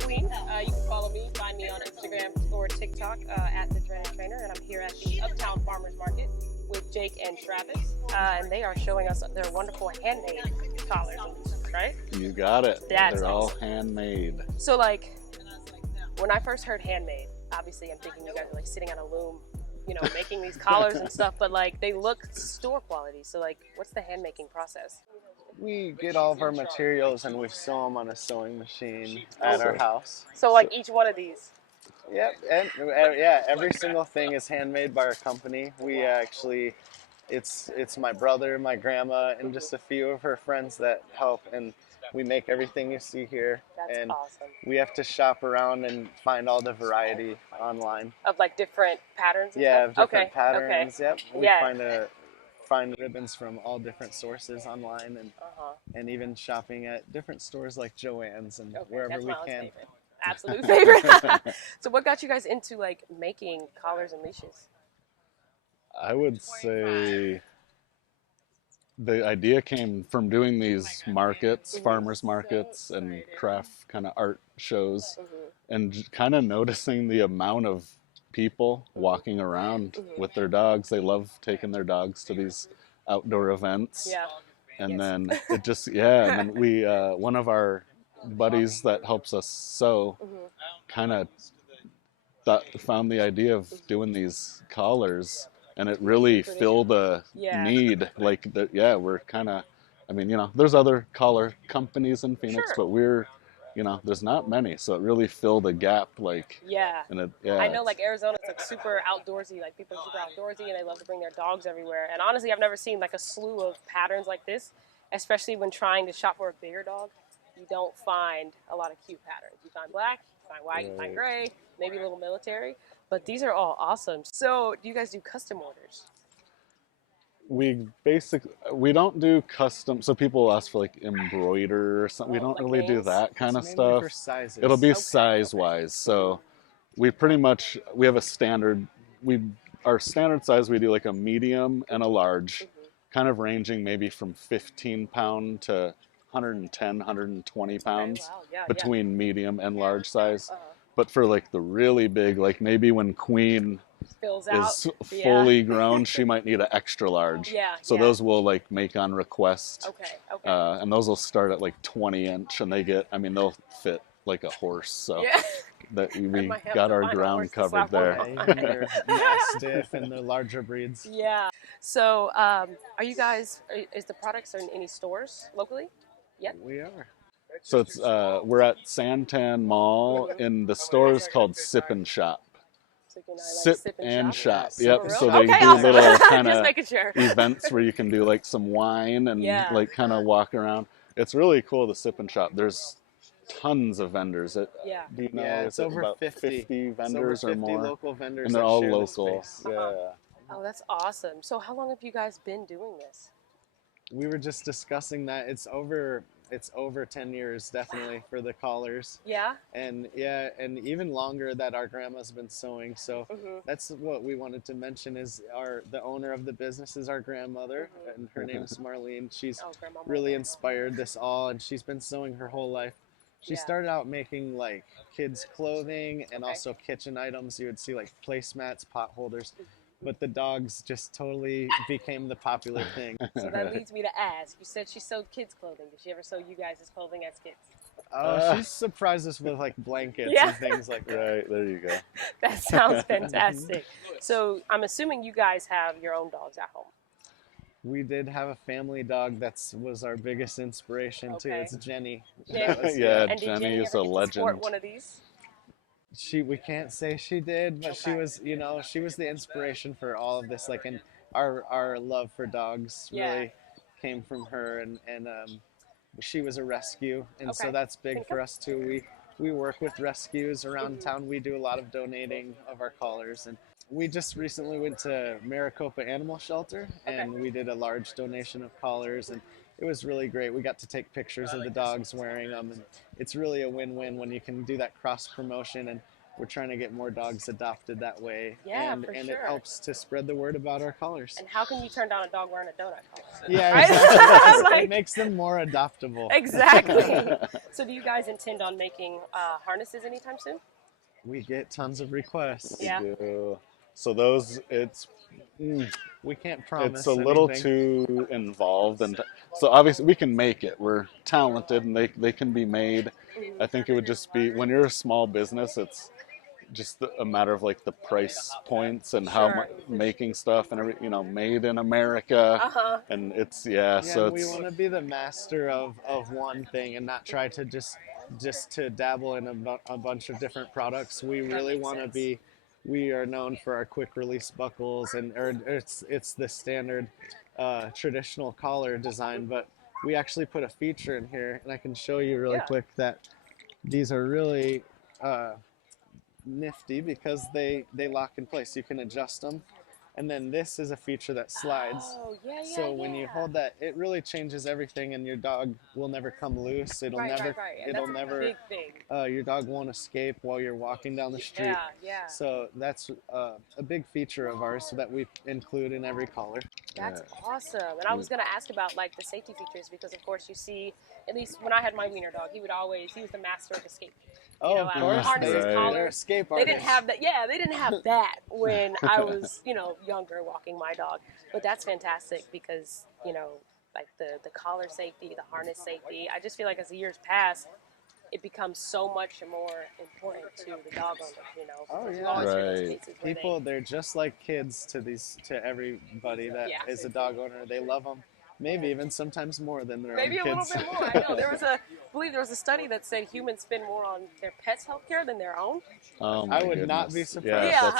Queen. You can follow me, find me on Instagram or TikTok at the Dreaded Trainer, and I'm here at the Uptown Farmers Market with Jake and Travis, and they are showing us their wonderful handmade collars and leashes, right? You got it. That's They're all awesome. handmade. So like, when I first heard handmade, obviously I'm thinking you guys are like sitting on a loom, you know, making these collars and stuff, but like they look store quality. So like, what's the hand making process? We get all of our materials and we sew them on a sewing machine at our house. So like each one of these. Yep, and yeah, every single thing is handmade by our company. We actually, it's my brother, my grandma, and just a few of her friends that help, and we make everything you see here. That's and awesome. we have to shop around and find all the variety online. Of like different patterns and Yeah, stuff? different patterns. Okay. Yep. We Yeah. find ribbons from all different sources online, and even shopping at different stores like Joann's and wherever That's we my can. favorite. Absolute favorite. So what got you guys into like making collars and leashes? I would say the idea came from doing these markets, farmers markets, and craft kind of art shows, and kind of noticing the amount of people walking around with their dogs. They love taking their dogs to these outdoor events. Yeah. And then it just, yeah, and then we, one of our buddies that helps us sew kind of found the idea of doing these collars, and it really filled a need. Like, we're kind of, I mean, you know, there's other collar companies in Phoenix, but we're, you know, there's not many, so it really filled a gap. Like, and I know like Arizona's like super outdoorsy, like people are super outdoorsy and they love to bring their dogs everywhere. And honestly, I've never seen like a slew of patterns like this, especially when trying to shop for a bigger dog. You don't find a lot of cute patterns. You find black, you find white, you find gray, maybe a little military, but these are all awesome. So do you guys do custom orders? We don't do custom, so people ask for like embroider or something. We don't really do that kind of stuff. For sizes. It'll be size wise. So we have a standard, our standard size, we do like a medium and a large, kind of ranging maybe from 15 pound to 110, 120 pounds between medium and large size. But for like the really big, like maybe when Queen is fully grown, she might need an extra large. So those will like make on request. And those will start at like 20-inch, and they'll fit like a horse. So that we got our ground covered there. Even your Mastiff and the larger breeds. Yeah. So are you guys, is the products in any stores locally? Yep. We are. So it's we're at Santan Mall, in the store is called Sip and Shop. So you can, Sip and shop. Yeah, Yep. So they do awesome. little kind Just of making sure. events where you can do like some wine and like kind of walk around. It's really cool, the Sip and Shop. There's tons of vendors. Do you know, it's over about 50 vendors over 50 or more, local vendors, and they're all share the local. space. Oh, that's awesome. So how long have you guys been doing this? We were just discussing that it's over 10 years definitely for the collars. And even longer that our grandma's been sewing. So that's what we wanted to mention is the owner of the business is our grandmother, and her name is Marlene. She's really inspired this all, and she's been sewing her whole life. She started out making like kids clothing and also kitchen items. You would see like placemats, pot holders. But the dogs just totally became the popular thing. So that leads me to ask, you said she sewed kids' clothing. Did she ever sew you guys' clothing as kids? Oh, she surprised us with like blankets and things like that. Right, there you go. That sounds fantastic. So I'm assuming you guys have your own dogs at home. We did have a family dog that was our biggest inspiration too. It's Jenny. And Jenny is a legend. Sport one of these? We can't say she did, but she was, she was the inspiration for all of this. Like, and our love for dogs really came from her, and she was a rescue, and so that's big for us too. We work with rescues around town. We do a lot of donating of our collars, and we just recently went to Maricopa Animal Shelter, and we did a large donation of collars, and it was really great. We got to take pictures of the dogs wearing them, and it's really a win-win when you can do that cross promotion. And we're trying to get more dogs adopted that way. Yeah, and for and sure. it helps to spread the word about our collars. And how can you turn down a dog wearing a donut collar? Yeah, Right? exactly. It makes them more adoptable. Exactly. So do you guys intend on making harnesses anytime soon? We get tons of requests. Yeah. We do. So those, we can't promise it's a little anything. too involved, and so obviously we can make it. We're talented, and they can be made. I think it would just be, when you're a small business, it's just a matter of like the price points and how much making stuff and made in America. And it's so we want to be the master of one thing and not try to just to dabble in a bunch of different products. We really want to be. We are known for our quick release buckles, and it's the standard traditional collar design, but we actually put a feature in here, and I can show you really quick that these are really nifty because they lock in place. You can adjust them, and then this is a feature that slides. So when you hold that, it really changes everything, and your dog will never come loose. It'll never. It'll never. Big thing. Your dog won't escape while you're walking down the street. Yeah. So that's a big feature of ours that we include in every collar. That's awesome. And I was going to ask about like the safety features because of course you see, at least when I had my wiener dog, he was the master of escape. Of course, harnesses, collars. Escape artists. They didn't have that. Yeah, they didn't have that when I was, younger walking my dog. But that's fantastic because, like the collar safety, the harness safety. I just feel like as the years pass, it becomes so much more important to the dog owner, Oh yeah, you always hear those cases where people they're just like kids to everybody that is a dog owner. They love them. Maybe even sometimes more than their own kids. Maybe a little bit more. I know. I believe there was a study that said humans spend more on their pets' healthcare than their own. Oh I would not be surprised. Yeah.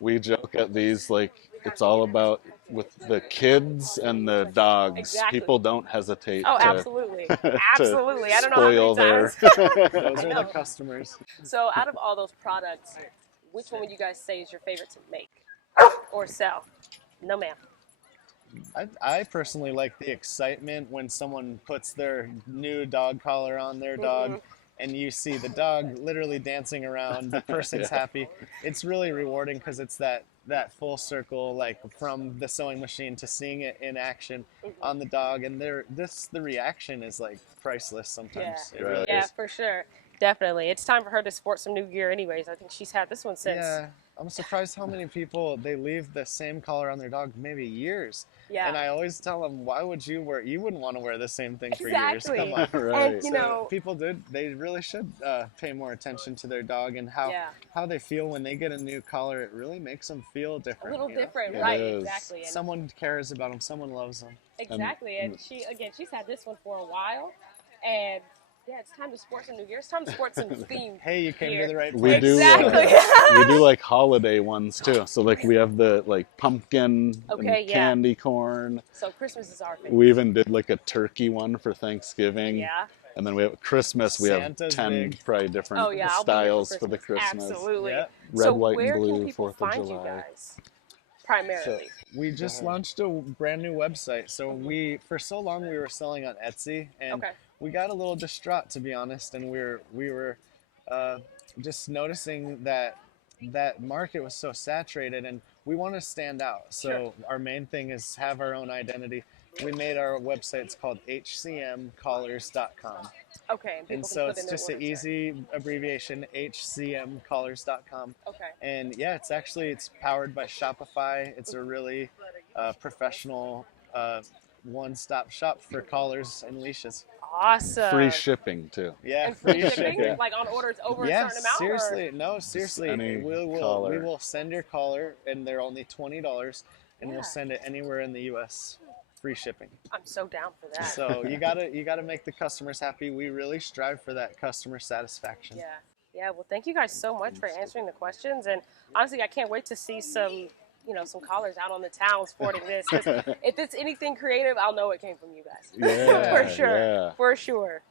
We joke at these, like, it's all about with the kids and the dogs. Exactly. People don't hesitate absolutely. Absolutely. I don't know spoil how many times. Those are the customers. So out of all those products, which one would you guys say is your favorite to make or sell? No, ma'am. I personally like the excitement when someone puts their new dog collar on their dog and you see the dog literally dancing around, the person's happy. It's really rewarding because it's that full circle, like from the sewing machine to seeing it in action on the dog, and the reaction is like priceless sometimes. Yeah, it really is. For sure. Definitely. It's time for her to sport some new gear anyways. I think she's had this one since. Yeah, I'm surprised how many people, they leave the same collar on their dog maybe years. Yeah. And I always tell them, why would you wouldn't want to wear the same thing for exactly. years. Come on. Right. And, people they really should pay more attention to their dog and how they feel when they get a new collar. It really makes them feel different. A little different, It right, is. exactly. And someone cares about them, someone loves them. Exactly, and she's had this one for a while, and yeah, it's time to sport some new gear. It's time to sport some themed Hey, you came gear. to the right We place. do. Exactly. We do like holiday ones too. So like we have the like pumpkin and candy corn. So Christmas is our favorite. We even did like a turkey one for Thanksgiving. Yeah. And then we have Christmas. We Santa's have 10 big. probably different styles for the Christmas. Absolutely. Yep. Red, white, where and blue. can people 4th of find July. you guys? Primarily. We just launched a brand new website. So for so long we were selling on Etsy, and we got a little distraught, to be honest, and we were just noticing that market was so saturated, and we want to stand out. So our main thing is have our own identity. We made our websites called hcmcollars.com. Okay. And so it's just an easy abbreviation, hcmcollars.com. Okay. And yeah, it's powered by Shopify. It's a really professional one-stop shop for collars and leashes. Awesome. Free shipping too. Yeah, and free shipping, like on orders over a certain amount. Seriously, no, seriously. Any We collar. will send your collar, and they're only $20, and we'll send it anywhere in the U.S. Free shipping. I'm so down for that. So you gotta make the customers happy. We really strive for that customer satisfaction. Yeah. Well, thank you guys so much for answering the questions, and honestly, I can't wait to see some collars out on the town sporting this. If it's anything creative, I'll know it came from you guys. Yeah, for sure. Yeah. For sure.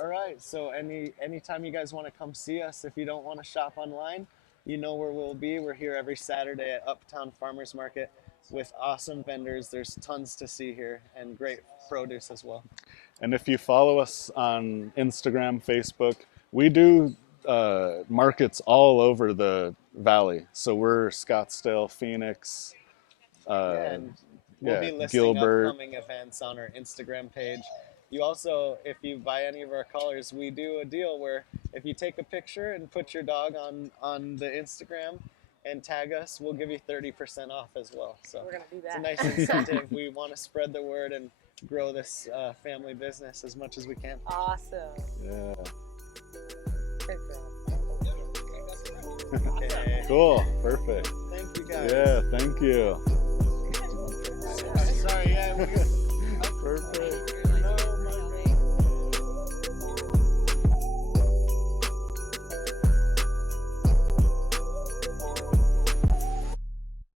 All right. So anytime you guys want to come see us, if you don't want to shop online, you know where we'll be. We're here every Saturday at Uptown Farmers Market with awesome vendors. There's tons to see here and great produce as well. And if you follow us on Instagram, Facebook, we do markets all over the valley. So we're Scottsdale, Phoenix, And we'll be listing Gilbert. upcoming events on our Instagram page. You also, if you buy any of our collars, we do a deal where if you take a picture and put your dog on the Instagram and tag us, we'll give you 30% off as well. So we're gonna do that. It's a nice incentive. We want to spread the word and grow this family business as much as we can. Awesome. Yeah. Good girl. Okay. Cool. Perfect. Thank you guys. Yeah, thank you. Sorry, yeah.